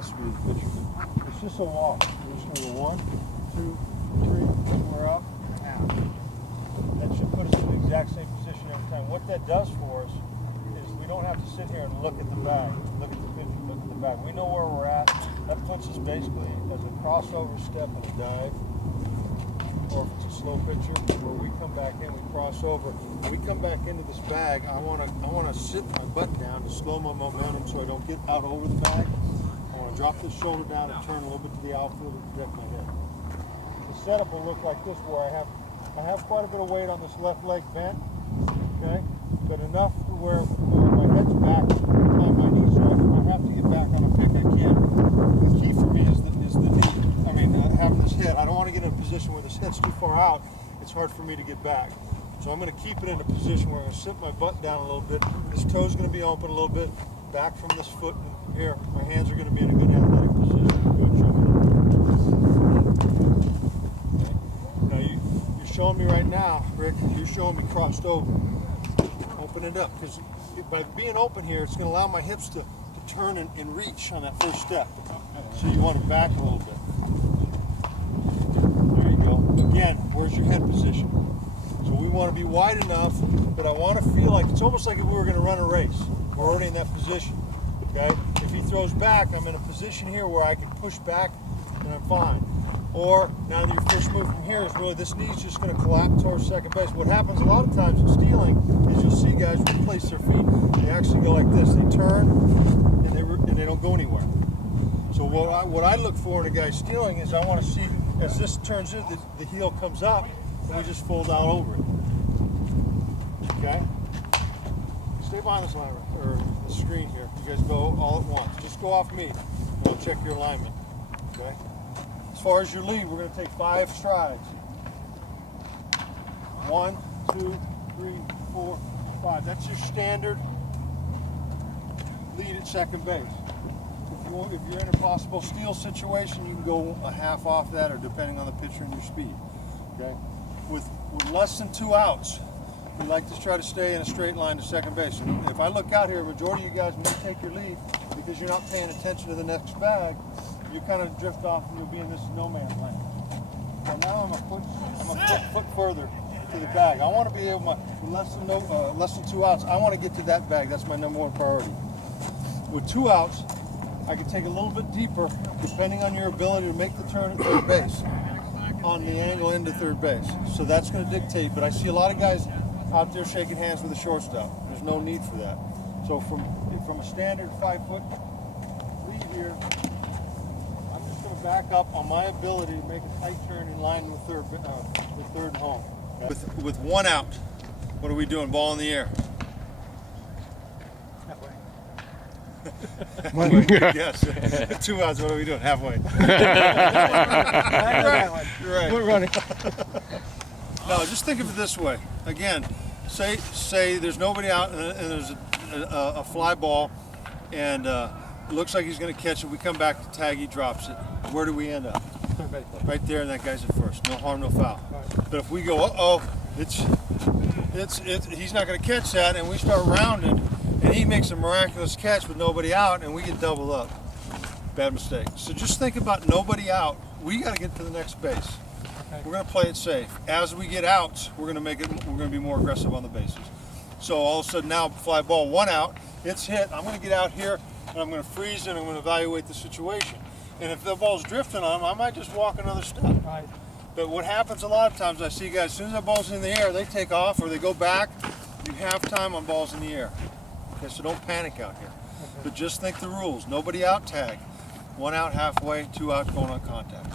the speed of the pitcher. It's just a walk. We're just going to go 1, 2, 3, we're up, and out. That should put us in the exact same position every time. What that does for us is we don't have to sit here and look at the bag, look at the pitcher, look at the bag. We know where we're at. That puts us basically as a crossover step and a dive, or if it's a slow pitcher, where we come back in, we cross over. When we come back into this bag, I want to sit my butt down to slow my momentum so I don't get out over the bag. I want to drop this shoulder down and turn a little bit to the outfield and protect my head. The setup will look like this, where I have quite a bit of weight on this left leg bent, okay, but enough where my head's back, my knees are up. If I have to get back on a pick, I can. The key for me is the knee. I mean, having this hit, I don't want to get in a position where this hit's too far out. It's hard for me to get back. So I'm going to keep it in a position where I'm going to sit my butt down a little bit. This toe's going to be open a little bit, back from this foot here. My hands are going to be in a good athletic position. Good, show me. Okay. Now you're showing me right now, Rick, you're showing me crossed over. Open it up, because by being open here, it's going to allow my hips to turn and reach on that first step. So you want to back a little bit. There you go. Again, where's your head position? So we want to be wide enough, but I want to feel like it's almost like if we were going to run a race. We're already in that position. Okay? If he throws back, I'm in a position here where I can push back and I'm fine. Or now your first move from here is really this knee's just going to collapse towards second base. What happens a lot of times in stealing is you'll see guys replace their feet. They actually go like this. They turn and they don't go anywhere. So what I look for in a guy stealing is I want to see as this turns in, the heel comes up, and we just fold out over it. Okay? Stay behind this line or the screen here. You guys go all at once. Just go off me, and I'll check your alignment. Okay? As far as your lead, we're going to take 5 strides. 1, 2, 3, 4, 5. That's your standard lead at second base. If you're in a possible steal situation, you can go a half off that, or depending on the pitcher and your speed. Okay. With less than 2 outs, we like to try to stay in a straight line to second base. And if I look out here, a majority of you guys, when you take your lead, because you're not paying attention to the next bag, you kind of drift off and you'll be in this no man's land. So now I'm a foot further to the bag. I want to be able less than 2 outs. I want to get to that bag. That's my number 1 priority. With 2 outs, I can take a little bit deeper, depending on your ability to make the turn at third base, on the angle into third base. So that's going to dictate. But I see a lot of guys out there shaking hands with the shortstop. There's no need for that. So from a standard 5-foot lead here, I'm just going to back up on my ability to make a tight turn in line with third home. Okay? With 1 out, what are we doing? Ball in the air. Yes. 2 outs, what are we doing? Halfway. Right. We're running. No, just think of it this way. Again, say there's nobody out and there's a fly ball, and it looks like he's going to catch it. We come back to tag, he drops it. Where do we end up? Right there, and that guy's at first. No harm, no foul. But if we go, he's not going to catch that, and we start rounding, and he makes a miraculous catch with nobody out, and we get doubled up. Bad mistake. So just think about nobody out. We got to get to the next base. Okay. We're going to play it safe. As we get out, we're going to be more aggressive on the bases. So all of a sudden now, fly ball, 1 out, it's hit. I'm going to get out here, and I'm going to freeze, and I'm going to evaluate the situation. And if the ball's drifting on them, I might just walk another step. Right. But what happens a lot of times, I see guys, as soon as that ball's in the air, they take off or they go back. You have time on balls in the air. Okay, so don't panic out here. Okay. But just think the rules. Nobody out tag. 1 out halfway, 2 out going on contact.